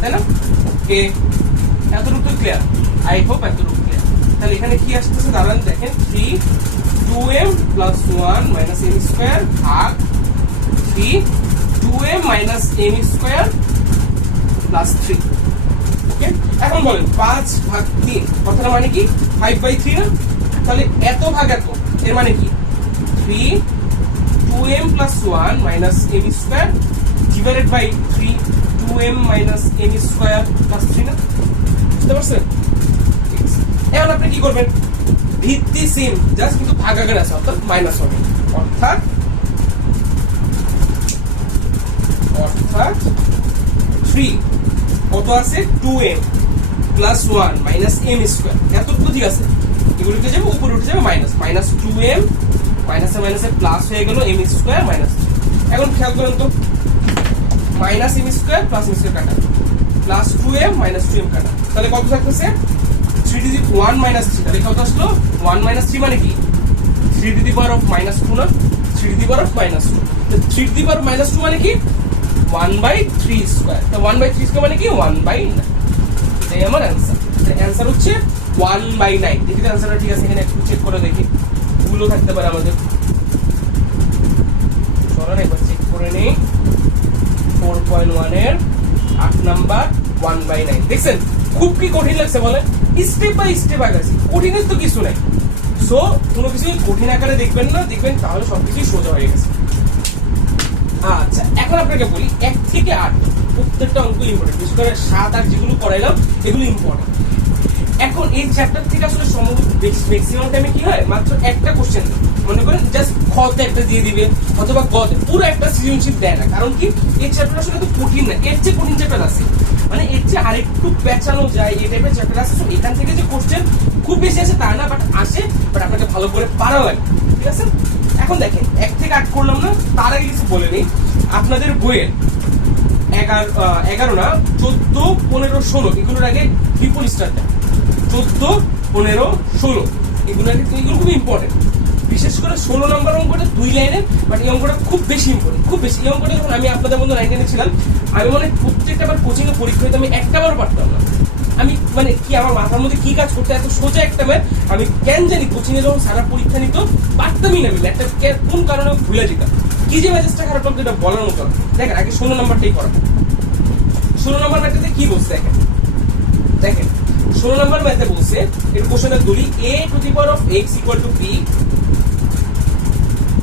তাই না? ওকে, এতটুকু ক্লিয়ার? আই হোপ এতটুকু ক্লিয়ার। তাহলে এখানে কি আসতেছে দাঁড়ান, দেখেন 3 2m plus 1 minus m square ভাগ 3 2m minus m square plus 3। ওকে, এখন বলেন 5 ভাগ 3 কথাটা মানে কি? 5/3 না? তাহলে এত ভাগ এত, এর মানে কি? 3 2m plus 1 minus m square divided by 3 2m minus m square plus 3 না? বুঝতে পারছেন? ঠিক আছে, এখন আপনি কি করবেন? ভিত্তি সেম, জাস্ট কিন্তু ভাগাকার আছে, অর্থাৎ মাইনাস হবে। অর্থাৎ 3 কত আছে? 2m plus 1 minus m square. এতটুকু ঠিক আছে, এগুলো উঠে যাবে, উপরে উঠে যাবে মাইনাস মাইনাস 2m মাইনাসে মাইনাসে প্লাস হয়ে গেল m স্কয়ার মাইনাস। এখন খেয়াল করেন তো, minus m square plus m square কাটা, প্লাস 2m মাইনাস 2m কাটা, তাহলে কত থাকতেছে? 3 টু দি 1 মাইনাস 3। তাহলে কত আসলো? 1 মাইনাস 3 মানে কি? 3 to the power of minus 2 না? 3 to the power of minus 2। তো 3 টু দি পাওয়ার মাইনাস 2 মানে কি? 1/3 স্কয়ার। তো 1/3 স্কয়ার মানে কি? 1/9। এটাই আমার অ্যানসার। অ্যানসার হচ্ছে 1/9। দেখি তো অ্যানসারটা ঠিক আছে, এখানে একটু চেক করে দেখি, ভুলও থাকতে পারে আমাদের। চলেন একবার চেক করে নেই। 4.1 এর 8 নাম্বার 1/9। দেখছেন খুব কি কঠিন লাগছে বলে? স্টেপ বাই স্টেপ আগাচ্ছি, কঠিনের তো কিছু নাই। সো কোনো কিছু কঠিন আকারে দেখবেন না, দেখবেন তাহলে সবকিছুই সোজা হয়ে গেছে। আচ্ছা, এখন আপনাকে বলি 1 থেকে 8 প্রত্যেকটা অঙ্ক ইম্পর্টেন্ট, বিশেষ করে 7 8 যেগুলো পড়াইলাম এগুলো ইম্পর্টেন্ট। এখন এই চ্যাপ্টার থেকে আসলে সম্ভবত ম্যাক্সিমাম টাইমে কি হয়, মাত্র একটা কোশ্চেন মনে করেন জাস্ট খতে একটা দিয়ে দিবে অথবা গতে পুরো একটা সৃজনশীল দেয় না। কারণ কি এই চ্যাপ্টার আসলে তো কঠিন না, এর চেয়ে কঠিন চ্যাপ্টার আছে, মানে এর চেয়ে আরেকটু পেঁচানো যায় এই টাইপের চ্যাপ্টার আছে। তো এখান থেকে যে কোশ্চেন খুব বেশি আছে তা না, বাট আসে, বাট আপনাকে ভালো করে পারা লাগে। ঠিক আছে, এখন দেখেন 1 থেকে 8 করলাম না, তার আগে কিছু বলে নেই। আপনাদের বইয়ের 11 না 14 15 16 এগুলোর আগে ট্রিপল স্টার দেয়। 14 15 16 এগুলো খুব ইম্পর্টেন্ট। বিশেষ করে 16 নম্বর অঙ্কটা 2 লাইনের, বাট এই অঙ্কটা খুব বেশি ইম্পর্টেন্ট, খুব বেশি। এই অঙ্কটা যখন আমি আপনাদের মধ্যে 9 ছিলাম, আমি মানে প্রত্যেকটা বার কোচিং এ পরীক্ষা হইতে আমি একটা বার পারতাম না। আমি মানে কি আমার মাথার মধ্যে কি কাজ করতে, এত সোজা একটা ম্যাথ আমি কেন জানি কোচিং এ যখন সারা পরীক্ষা নিত পারতামই না। আমি একটা কোন কারণে ভুলে যেতাম, কি যে ম্যাথটা খারাপ লাগতো এটা বলার মতো। দেখেন আগে 16 নম্বরটাই করা। 16 নম্বর ম্যাথটাতে কি বলছে দেখেন, দেখেন 16 নম্বর ম্যাথে বলছে এর কোশ্চেনের দলি a to the power of x equal to b,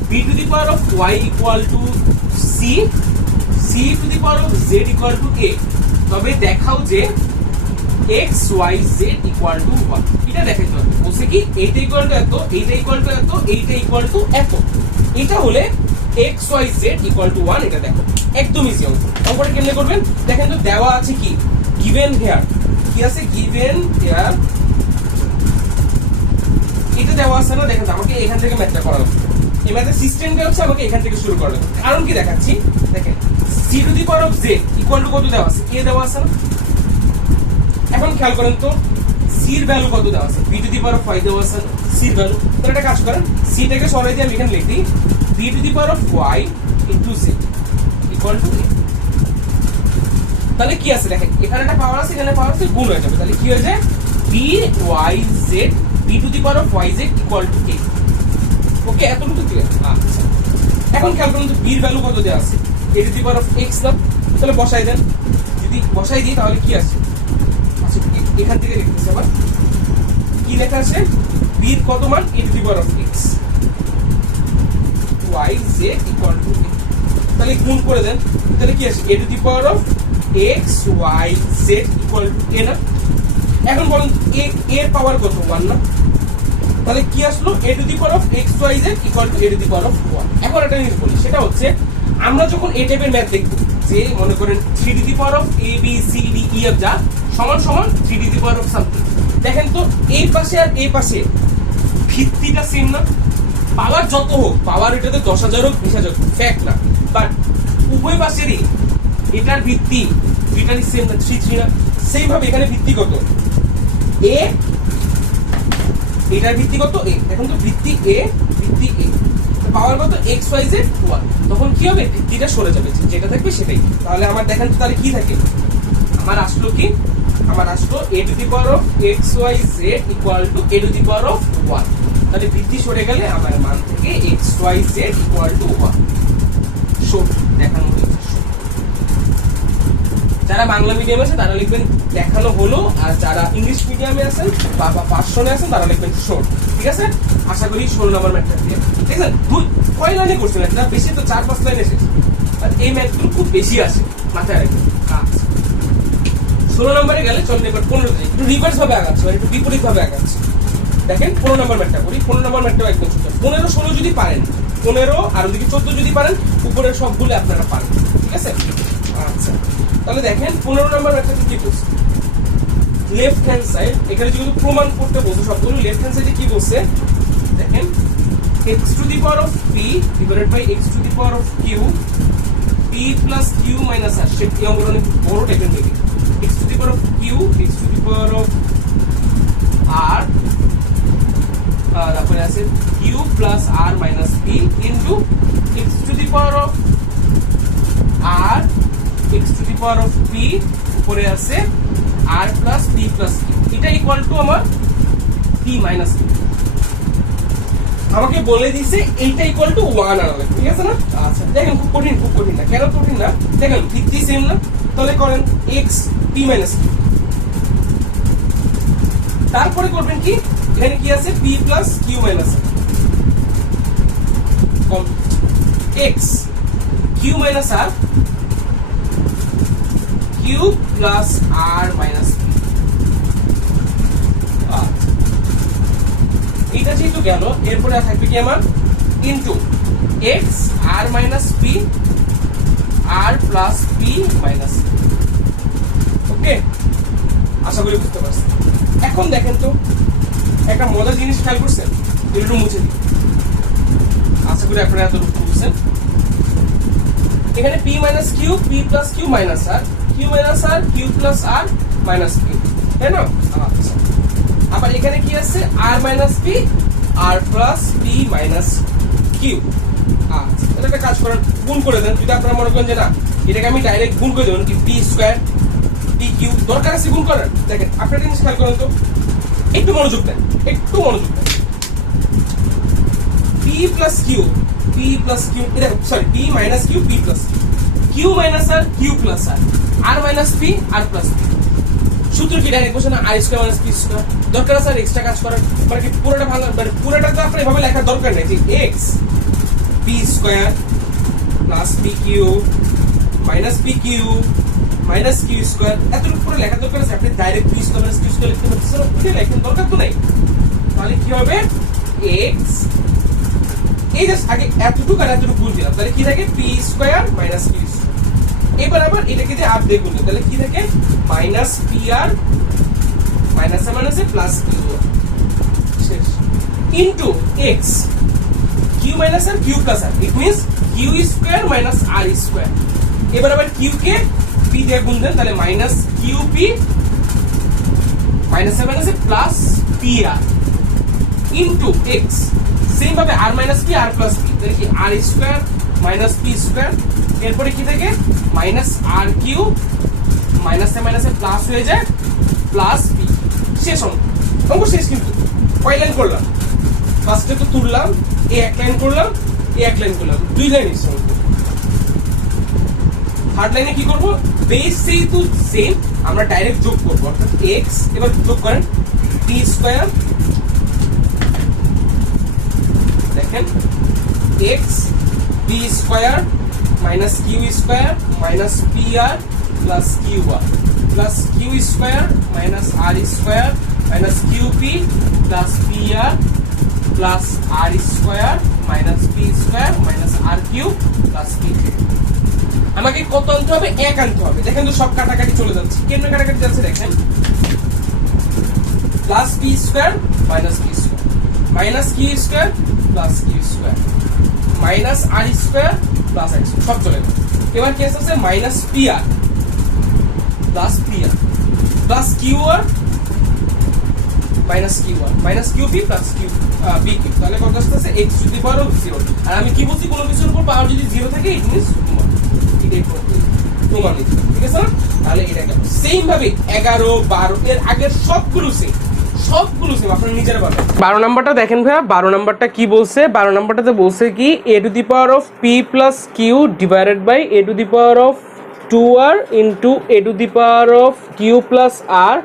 b two the power of y equal to c, c two the power of z equal to a। তবে দেখাও যে x y z equal to 1। এটা দেখাইতে হবে। বলছে কি এইটা equal to এত, এইটা ইকুয়াল টু এত, এইটা ইকুয়াল টু এত। এটা হলে x y z equal to 1। এটা দেখো একদম ইজি অঙ্ক। অঙ্কটা কেমনে করবেন দেখেন তো, দেওয়া আছে কি গিভেন হেয়ার কি আছে গিভেন হিয়ার, এটা দেওয়া আছে না, দেখেন আমাকে এখান থেকে ম্যাথটা করা লাগবে। এই ম্যাথের সিস্টেমটা হচ্ছে আমাকে এখান থেকে শুরু করা লাগবে। কারণ কি দেখাচ্ছি, দেখেন c two the power of z equal to কত দেওয়া আছে, a দেওয়া আছে না। এখন খেয়াল করেন তো c এর ভ্যালু কত দেওয়া আছে, b two the power of y দেওয়া আছে c এর ভ্যালু। তাহলে একটা কাজ করেন, c টাকে সরাই দিয়ে আমি এখানে লিখি b two the power of y into z equal to a। তাহলে কি আছে দেখেন, এখানে একটা পাওয়ার আছে, এখানে পাওয়ার আছে, গুণ হয়ে যাবে। তাহলে কি হয়ে যায় b y z b two the power of y z equal to a। ওকে, এতটুকু ক্লিয়ার। আচ্ছা, এখন খেয়াল করুন তো b এর ভ্যালু কত দেওয়া আছে, a to the power of x না। তাহলে বসাই দেন, যদি বসাই দিই তাহলে কি আছে, আচ্ছা এখান থেকে লিখতেছি আবার কি লেখা আছে, b এর কত মান, a to the power of x y z equal to a। তাহলে গুণ করে দেন, তাহলে কি আছে a to the power of x y z equal to a না। এখন বলুন a এর পাওয়ার কত, 1 না। তাহলে কি আসলো a to the power of x y z equal to a to the power of 1। এখন একটা জিনিস বলি, সেটা হচ্ছে আমরা যখন এই টাইপের ম্যাথ দেখব, যে মনে করেন 3 to the power of a b c d e f যা সমান সমান 3 to the power of something, দেখেন তো এই পাশে আর এই পাশে ভিত্তিটা সেম না। পাওয়ার যত হোক, পাওয়ার এটাতে 10,000 হোক 20,000 হোক, ফ্যাক্ট না, বাট উভয় পাশেরই এটার ভিত্তি দুইটারই সেম না, 3 3 না। সেম ভাবে এখানে ভিত্তি কত, a, এটার ভিত্তি কত a, এখন তো ভিত্তি a ভিত্তি a, পাওয়ার কত x y z 1, তখন কি হবে ভিত্তিটা সরে যাবে, যেটা থাকবে সেটাই। তাহলে আমার দেখেন তো তাহলে কি থাকে, আমার আসলো কি, আমার আসলো a to the power of x y z equal to a to the power of 1। তাহলে ভিত্তি সরে গেলে আমার মান থেকে x y z equal to 1 শোট দেখানো হয়েছে। যারা বাংলা মিডিয়ামে আছে তারা লিখবেন দেখানো হলো, আর যারা ইংলিশ মিডিয়ামে আছেন বা পার্সনে আছেন তারা লিখবেন শোট। ঠিক আছে, আশা করি 16 নম্বর ম্যাথটা দিয়ে ঠিক আছে। কয় লাইনে করছেন একটা, বেশি তো 4-5 লাইন এসেছে, আর এই ম্যাথগুলো খুব বেশি আসে, মাথায় রাখবেন। আচ্ছা 16 নম্বরে গেলে চলুন এবার 15 তে একটু রিভার্স ভাবে আগাচ্ছি, একটু বিপরীত ভাবে আগাচ্ছি। দেখেন 15 নম্বর ম্যাথটা করি, 15 নম্বর ম্যাথটাও একদম সোজা। 15 16 যদি পারেন, 15 আর ওদিকে 14 যদি পারেন, উপরের সবগুলো আপনারা পারেন। ঠিক আছে, আচ্ছা তাহলে দেখেন 15 নম্বর ম্যাথটা কি বলছে, লেফট হ্যান্ড সাইড, এখানে যেগুলো প্রমাণ করতে বলছে সবগুলো লেফট হ্যান্ড সাইডে কি বলছে দেখেন, x to the power of p divided by x to the power of q p plus q minus r, সেটা কি আমরা অনেক বড় টাইপের নেব, x to the power of q x to the power of r, তারপরে আছে q plus r minus p into x to the power of r x to the power of p, উপরে আছে r plus p plus q, এটা equal to আমার p minus q। আমাকে বলে দিয়েছে এইটা ইকুয়াল টু 1 আনাবে, ঠিক আছে না। আচ্ছা দেখেন খুব কঠিন না, কেন কঠিন না, দেখেন ভিত্তি সেম না। তাহলে করেন x p মাইনাস q, তারপরে করবেন কি, এখানে কি আছে p plus q minus x q minus r q plus r minus p। এটা যেহেতু গেল, এরপরে থাকবে কি আমার into x r minus p r plus p minus. Okay, আশা করি বুঝতে পারছেন। এখন দেখেন তো একটা মজার জিনিস খেয়াল করছেন, একটু মুছে দিই, আশা করি আপনারা এতটুকু বুঝছেন। এখানে p minus q, p plus q minus r, q minus r, q plus r minus p, তাই না। আচ্ছা আবার এখানে কি আছে r minus p, r plus p minus q। আচ্ছা তাহলে একটা কাজ করেন, গুণ করে দেন। যদি আপনারা মনে করেন যে না এটাকে আমি ডাইরেক্ট গুণ করে দেবেন, কি p স্কয়ার p q দরকার আছে গুণ করেন। দেখেন আপনারা জিনিস খেয়াল করেন তো, একটু মনোযোগ দেন, একটু মনোযোগ দেন। p plus q, p plus q, দেখো sorry p minus q, p plus q minus r, q plus r, r minus p, r plus p। সূত্র কি ডাইরেক্ট বসে না, r square minus p square. দরকার আছে আর এক্সট্রা কাজ করার, মানে কি পুরোটা ভাঙা, মানে পুরোটা তো আপনার এভাবে লেখার দরকার নেই যে x p square plus p q minus p q minus q square, এতটুকু পুরো লেখার দরকার আছে। আপনি direct p square minus q square লিখতে পারতেছেন, ওটা লেখার দরকার তো নাই। তাহলে কি হবে x, এই যে আগে এতটুকু আর এতটুকু গুণ দিলাম, তাহলে কি থাকে p square minus q square. এবার আবার এটাকে যে আর দিয়ে গুণ, তাহলে কি থাকে মাইনাস পি আর মাইনাসে প্লাস কিউ শেষ into x q minus R Q plus r, it means q square minus R square. এবার আবার কিউ কে পি দিয়ে গুণ দেন, তাহলে মাইনাস কিউ পি মাইনাসে plus P r into x, same ভাবে r minus P R plus p, তাহলে কি r square minus P square. এরপরে কি থাকে মাইনাস আর কিউ মাইনাসে প্লাস হয়ে যায় প্লাস পি। শেষ অঙ্ক শেষ। কিন্তু কয় লাইন করলাম, ফার্স্টে তো তুললাম, এই এক লাইন করলাম, এই এক লাইন করলাম, দুই লাইন এসে থার্ড লাইনে কি করবো, বেস যেহেতু সেম আমরা ডাইরেক্ট যোগ করবো, অর্থাৎ এক্স এবার যোগ করেন পি স্কোয়ার, দেখেন X P square minus Q square minus P R plus Q R plus Q square minus আর square minus Q P plus P R plus R square minus P square minus আর Q plus P. আমাকে কত আনতে হবে, এক আনতে হবে। দেখেন তো সব কাটাকাটি চলে যাচ্ছে, কেমনে কাটাকাটি যাচ্ছে দেখেন, plus P square minus P square minus Q square plus Q square minus আর স্কোয়ার প্লাস আর স্কোয়ার, সব চলে যাবে। এবার কি আসছে minus P R plus Q R minus Q P plus Q B Q, তাহলে কত আসছে X to the power of 0। আর আমি কি বলছি, কোনো কিছুর উপর পাওয়ার যদি 0 থাকে ইট মিন্স প্রমাণ নিতে, ঠিক আছে না? তাহলে এটা গেল। সেম ভাবে 11 12 এর আগের সবগুলো সেম আপনারা নিজেরা পাবেন। 12 নাম্বারটা দেখেন ভাইয়া, 12 নাম্বারটা কি বলছে, 12 নাম্বারটাতে বলছে কি a to the power of p plus q divided by a to the power of 2r into a to the power of কিউ plus r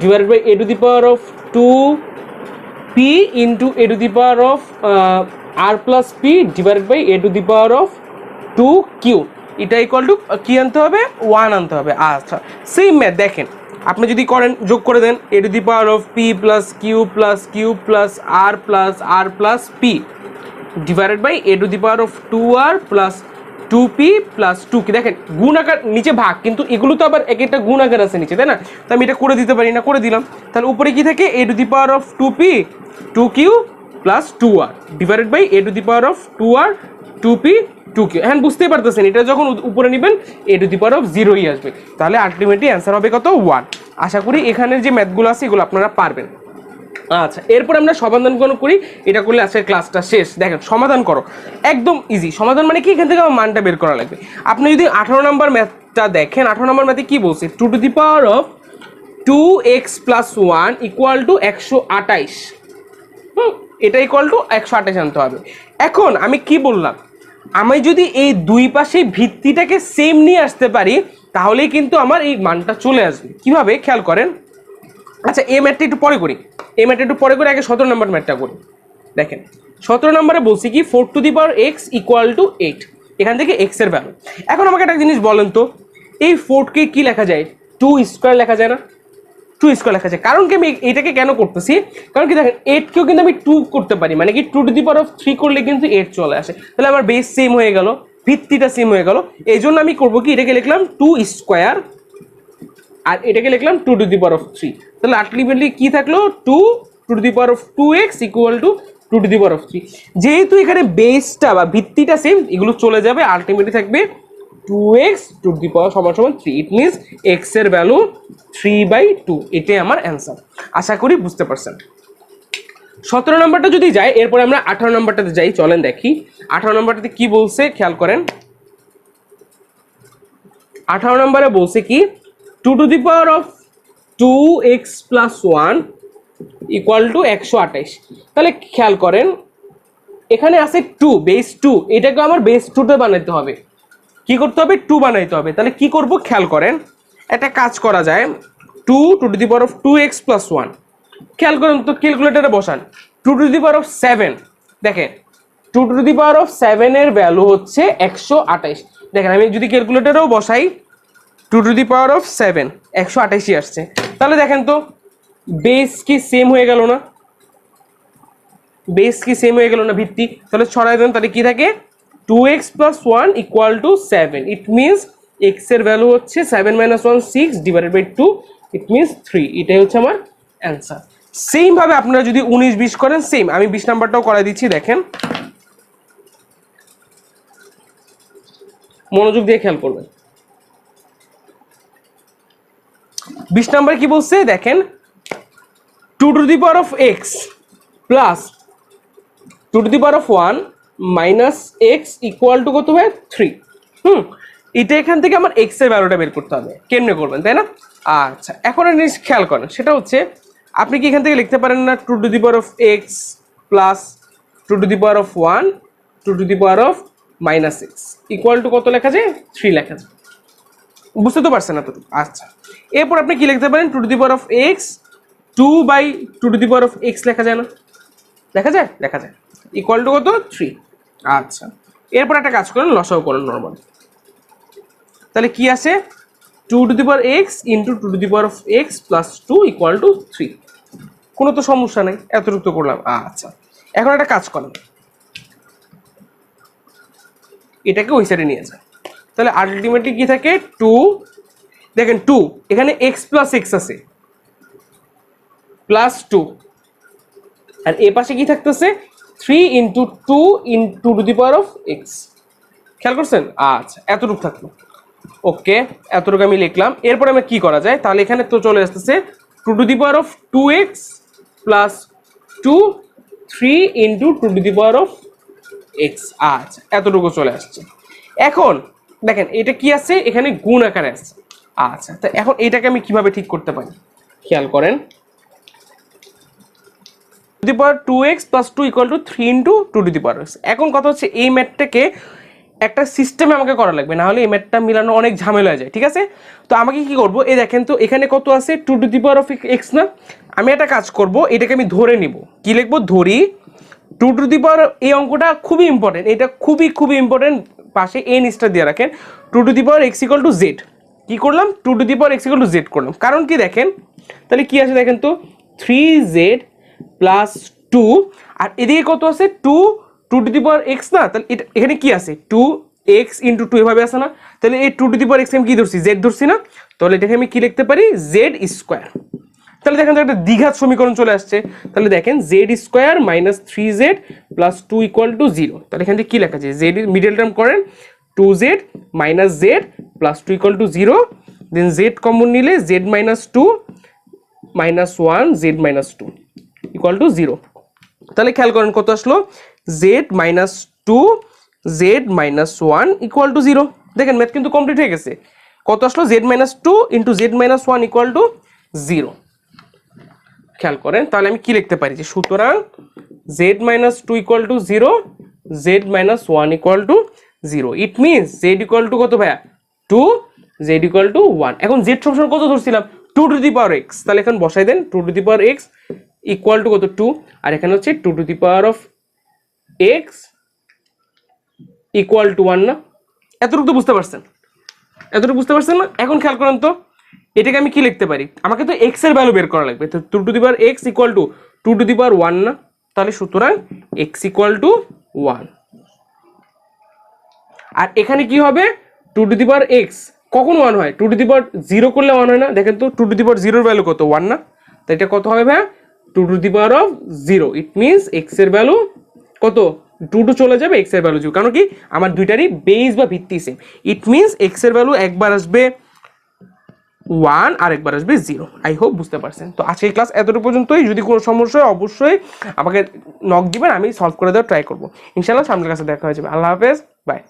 divided by a to the power of 2p into a to the power of r plus p divided by a to the power of 2q। এটা equal to কি আনতে হবে, 1 আনতে হবে। আচ্ছা same math দেখেন, আপনি যদি করেন যোগ করে দেন a to the power of p plus q plus r plus p divided by a to the power of 2r plus 2p plus 2q। দেখেন গুণ আকার নিচে ভাগ, কিন্তু এগুলো তো আবার এক একটা গুণ আকার আছে নিচে, তাই না? তো আমি এটা করে দিতে পারি না, করে দিলাম। তাহলে উপরে কি থাকে a to the power of 2p 2q plus 2r divided by a to the power of 2r 2p 2q। হ্যাঁ বুঝতেই পারতেছেন, এটা যখন উপরে নেবেন a to the power of 0ই আসবে, তাহলে আলটিমেটলি অ্যান্সার হবে কত 1। আশা করি এখানের যে ম্যাথগুলো আছে এগুলো আপনারা পারবেন। আচ্ছা এরপর আমরা সমাধান করি, এটা করলে আজকের ক্লাসটা শেষ। দেখেন সমাধান করো, একদম ইজি সমাধান, মানে কি এখান থেকে আমার মানটা বের করা লাগবে। আপনি যদি 18 নম্বর ম্যাথটা দেখেন, 18 নম্বর ম্যাথে কি বলছে, 2 to the power of 2x plus 1 equal two 128। এটা ইকুয়াল টু 128 আনতে হবে। এখন আমি কি বললাম, আমি যদি এই দুই পাশে ভিত্তিটাকে সেম নিয়ে আসতে পারি তাহলেই কিন্তু আমার এই মানটা চলে আসবে। কিভাবে খেয়াল করেন, আচ্ছা এই ম্যাথটা একটু পরে করি, আগে 17 নম্বর ম্যাথটা করি। দেখেন 17 নম্বরে বলছি কি 4 to the power x equal to 8, এখান থেকে x এর ভ্যালু। এখন আমাকে একটা জিনিস বলেন তো, এই 4 কে কি লেখা যায়, 2 স্কোয়ার লেখা যায় না? 2 স্কোয়ার লেখা যায়, কারণ কি আমি এটাকে কেন করতেছি, কারণ কি দেখেন 8 কেও কিন্তু আমি 2 করতে পারি, মানে কি 2 টু দি পাওয়ার অফ 3 করলে কিন্তু 8 চলে আসে, তাহলে আমার বেস সেম হয়ে গেল, ভিত্তিটা সেম হয়ে গেল। এই জন্য আমি করবো কি, এটাকে লিখলাম 2 স্কোয়ার আর এটাকে লিখলাম 2 টু দি পাওয়ার অফ 3, তাহলে আলটিমেটলি কি থাকলো 2 to the power of 2x equal to 2 to the power of 3। যেহেতু এখানে বেসটা বা ভিত্তিটা সেম, এগুলো চলে যাবে, আলটিমেটলি থাকবে 2x টু দি পাওয়ার সমান 3। ইট মিনস x এর ভ্যালু 3/2, এটাই আমার অ্যান্সার। আশা করি বুঝতে পারছেন। 17 নম্বরটা যদি যাই, এরপরে আমরা 18 নম্বরটাতে যাই, চলেন দেখি 18 নম্বরটাতে কি বলছে, খেয়াল করেন। 18 নম্বরে বলছে কি 2 to the power of 2x plus 1 equal two 128। তাহলে খেয়াল করেন এখানে আছে 2, বেস 2, এটাকে আমার বেস 2তে বানাইতে হবে। কি করতে হবে, 2 বানাইতে হবে। তাহলে কি করব, খেয়াল করেন একটা কাজ করা যায়, 2 to the power of 2x plus 1, খেয়াল করেন তো ক্যালকুলেটরে বসান 2 টু দি পাওয়ার অফ 7, দেখেন 2 টু দি পাওয়ার অফ 7 এর ভ্যালু হচ্ছে 128। দেখেন আমি যদি ক্যালকুলেটরেও বসাই 2 টু দি পাওয়ার অফ 7 128ই আসছে। তাহলে দেখেন তো বেস কি সেম হয়ে গেল না, ভিত্তি। তাহলে ছড়াই দেন, তাহলে কি থাকে 2x প্লাস 1 ইকুয়াল টু 7। ইট মিনস এক্স এর ভ্যালু হচ্ছে 7 - 1 6 ডিভাইডেড বাই 2, ইট মিনস 3। এটাই হচ্ছে আমার অ্যান্সার। সেম ভাবে আপনারা যদি 19 20 করেন, সেম আমি 20 নাম্বারটাও করাই দিচ্ছি, দেখেন মনোযোগ দিয়ে খেয়াল করবেন। 20 নাম্বার কি বলছে দেখেন, 2 to the power of X plus 2 to the power of 1 minus x equal two কত হয় 3। এটা এখান থেকে আমার এক্স এর ভ্যালুটা বের করতে হবে। কেমনে করবেন তাই না? আচ্ছা, এখন একটা জিনিস খেয়াল করেন, সেটা হচ্ছে আপনি কি এখান থেকে লিখতে পারেন না 2 to the power of X plus 2 to the power of 1 2 to the power of minus x equal two কত লেখা যায়? 3 লেখা যায়। বুঝতে তো পারছেন এতটুকু? আচ্ছা, এরপর আপনি কি লিখতে পারেন 2 to the power of x 2/2 two the power of x লেখা যায় না? লেখা যায়? লেখা যায়। ইকুয়াল টু কত? 3। আচ্ছা, এরপর একটা কাজ করেন, লসাগু করেন নর্মাল। তাহলে কি আসে? 2 to the power x into 2 to the power of X plus 2 equal two 3। কোনো তো সমস্যা নেই, এতটুকু তো করলাম। আচ্ছা, এখন একটা কাজ করেন, এটাকে ওই সাইডে নিয়ে যান। তাহলে আলটিমেটলি কি থাকে? 2, দেখেন 2 এখানে এক্স প্লাস এক্স আছে প্লাস 2, আর এ পাশে কি থাকতেছে? 3 into 2 into two the power of x. খেয়াল করছেন? আচ্ছা, এতটুকু থাকলো। ওকে, এতটুকু আমি লিখলাম। এরপর আমি কি করা যায়? তাহলে এখানে তো চলে আসতেছে 2 to the power of 2x plus 2 3 into 2 to the power of x. আচ্ছা, এতটুকু চলে আসছে। এখন দেখেন এটা কি আছে? এখানে গুণ আকারে আছে। আচ্ছা, তো এখন এটাকে আমি কিভাবে ঠিক করতে পারি? খেয়াল করেন, two the power 2x plus 2 equal two 3 into 2 to the power x। এখন কথা হচ্ছে এই ম্যাথটাকে একটা সিস্টেমে আমাকে করা লাগবে, না হলে এই ম্যাথটা মিলানো অনেক ঝামেলা হয়ে যায়। ঠিক আছে, তো আমাকে কি করব? এই দেখেন তো এখানে কত আছে? 2 to the power of x না? আমি একটা কাজ করব, এটাকে আমি ধরে নিব। কি লিখবো? ধরি 2 টু দি পাওয়ার, এই অঙ্কটা খুবই ইম্পর্টেন্ট, এটা খুবই খুবই ইম্পর্টেন্ট, পাশে এন স্টার দিয়ে রাখেন। 2 to the power x equal to Z. কি করলাম? 2 to the power x equal to Z করলাম। কারণ কি দেখেন, তাহলে কি আছে দেখেন তো, 3z প্লাস 2, আর এদিকে কত আছে? 2 টু দি পাওয়ার এক্স না? তাহলে এটা এখানে কি আছে? 2x ইন্টু 2 এভাবে আছে না? তাহলে এই 2 টু দি পাওয়ার এক্স আমি কি ধরছি? জেড ধরছি না? তাহলে এটাকে আমি কি লিখতে পারি? Z square. তাহলে দেখেন তো একটা দ্বিঘাত সমীকরণ চলে আসছে। তাহলে দেখেন Z square minus 3z plus 2 equal to 0। তাহলে এখান থেকে কি লেখা যায়? জেড মিডল টার্ম করেন, 2z minus Z plus 2 equal to 0, then Z common নিলে Z minus 2 minus 1 Z minus 2 equal to 0। তাহলে খেয়াল করেন কত আসলো? Z minus 2 Z minus 1 equal to 0। দেখেন ম্যাথ কিন্তু কমপ্লিট হয়ে গেছে। কত আসলো? Z minus 2 into Z minus 1 equal to 0। খেয়াল করেন, তাহলে আমি কি লিখতে পারি? যে সুতরাং Z minus 2 equal to 0, Z minus 1 equal to 0। It means Z equal to কত ভাইয়া? 2, জেড ইকুয়াল টু 1। এখন জেড সমান কত ধরছিলাম? 2 টু দি পাওয়ার এক্স। তাহলে এখন বসাই দেন 2 to the power X equal two কত? 2, আর এখানে হচ্ছে 2 to the power of x equal two 1 না? এতটুকু তো বুঝতে পারছেন? এতটুকু বুঝতে পারছেন না? এখন খেয়াল করেন তো, এটাকে আমি কি লিখতে পারি? আমাকে তো এক্স এর ভ্যালু বের করা লাগবে। তো 2 to the power X equal to 2 to the power 1 না? তাহলে সুতরাং এক্স ইকুয়াল টু 1। আর এখানে কি হবে? 2 টু দি পাওয়ার এক্স কখন 1 হয়? 2 টু দি পাওয়ার 0 করলে 1 হয় না? দেখেন তো 2 টু দি পাওয়ার 0 এর ভ্যালু কত? 1 না? তো এটা কত হবে ভাই? 2 to the power of 0। It means x এর ভ্যালু কত? 2 টু চলে যাবে, এক্স এর ভ্যালু 0। কারণ কি আমার দুইটারই বেস বা ভিত্তি সেম। ইট মিনস এক্স এর ভ্যালু একবার আসবে 1 আর একবার আসবে 0। আই হোপ বুঝতে পারছেন। তো আজকের ক্লাস এতটুকু পর্যন্তই। যদি কোনো সমস্যা হয় অবশ্যই আমাকে নক দিবেন, আমি সলভ করে দেওয়ার ট্রাই করবো। ইনশাআল্লাহ সামনের ক্লাসে দেখা হয়ে যাবে। আল্লাহ হাফেজ, বাই।